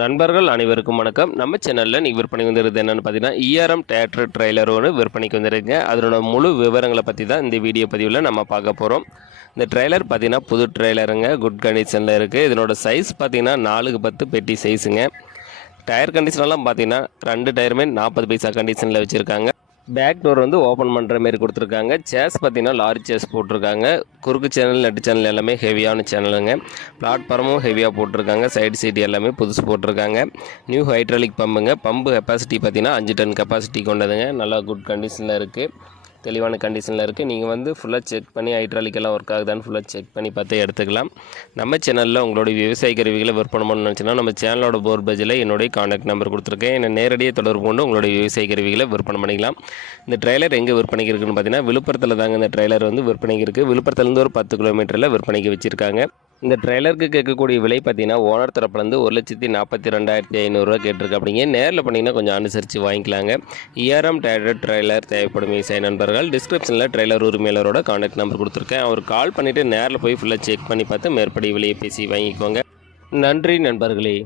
நண்பர்கள் அனைவருக்கும் வணக்கம். நம்ம சேனலில் நீங்கள் விற்பனை வந்துருது என்னென்னு பார்த்தீங்கன்னா இஆர்எம் தேட்டர் ட்ரெய்லர் ஒன்று விற்பனைக்கு வந்துருக்குங்க. அதனோட முழு விவரங்களை பற்றி தான் இந்த வீடியோ பதிவில் நம்ம பார்க்க போகிறோம். இந்த ட்ரெய்லர் பார்த்தீங்கன்னா புது ட்ரெய்லருங்க, குட் கண்டிஷனில் இருக்குது. இதனோட சைஸ் பார்த்தீங்கன்னா 4x10 பெட்டி சைஸுங்க. டயர் கண்டிஷனெல்லாம் பார்த்தீங்கன்னா 2 டயருமே 40 பைசா கண்டிஷனில் வச்சுருக்காங்க. பேக் டோர் வந்து ஓப்பன் பண்ணுற மாரி கொடுத்துருக்காங்க. சேஸ் பார்த்தீங்கன்னா லாரி சேஸ் போட்டிருக்காங்க. குறுக்கு சேனல் நெட்டு சேனல் எல்லாமே ஹெவியான சேனலுங்க. பிளாட்ஃபார்மும் ஹெவியாக போட்டிருக்காங்க. சைடு சீட் எல்லாமே புதுசு போட்டிருக்காங்க. நியூ ஹைட்ராலிக் பம்புங்க. பம்பு கெப்பாசிட்டி பார்த்தீங்கன்னா 5 டன் கெப்பாசிட்டி கொண்டதுங்க. நல்லா குட் கண்டிஷனில் இருக்குது, தெளிவான கண்டிஷனில் இருக்குது. நீங்கள் வந்து ஃபுல்லாக செக் பண்ணி ஹைட்ராலிக்கெல்லாம் ஒர்க் ஆகுதான்னு ஃபுல்லாக செக் பண்ணி பார்த்து எடுத்துக்கலாம். நம்ம சேனலில் உங்களுடைய விவசாய கருவிகளை விற்பனை பண்ணணும்னு நினச்சின்னா நம்ம சேனலோட போர் பேஜில் என்னுடைய கான்டாக்ட் நம்பர் கொடுத்துருக்கேன். என்னை நேரடியாக தொடர்பு கொண்டு உங்களுடைய விவசாய கருவிகளை விற்பனை பண்ணிக்கலாம். இந்த ட்ரெய்லர் எங்கே விற்பனைக்கு இருக்குன்னு பார்த்தீங்கன்னா விழுப்புரத்தில் தாங்க இந்த ட்ரெய்லர் வந்து விற்பனைக்கு இருக்குது. விழுப்புரத்துலேருந்து ஒரு 10 கிலோமீட்டரில் விற்பனைக்கு வச்சுருக்காங்க. இந்த ட்ரெய்லருக்கு கேட்கக்கூடிய விலை பார்த்தீங்கன்னா ஓனர் தரப்புலேருந்து 1,42,500 கேட்டிருக்கு. அப்படிங்க நேரில் பண்ணிங்கன்னா கொஞ்சம் அனுசரித்து வாங்கிக்கலாங்க. இஆர்எம் தேட்டர் ட்ரெய்லர் தேவைப்படும் விவசாய நண்பர்கள் டிஸ்கிரிப்ஷனில் ட்ரெய்லர் உரிமையாளரோட கான்டாக்ட் நம்பர் கொடுத்துருக்கேன். அவர் கால் பண்ணிவிட்டு நேரில் போய் ஃபுல்லாக செக் பண்ணி பார்த்து மேற்படி விலையை பேசி வாங்கிக்கோங்க. நன்றி நண்பர்களே.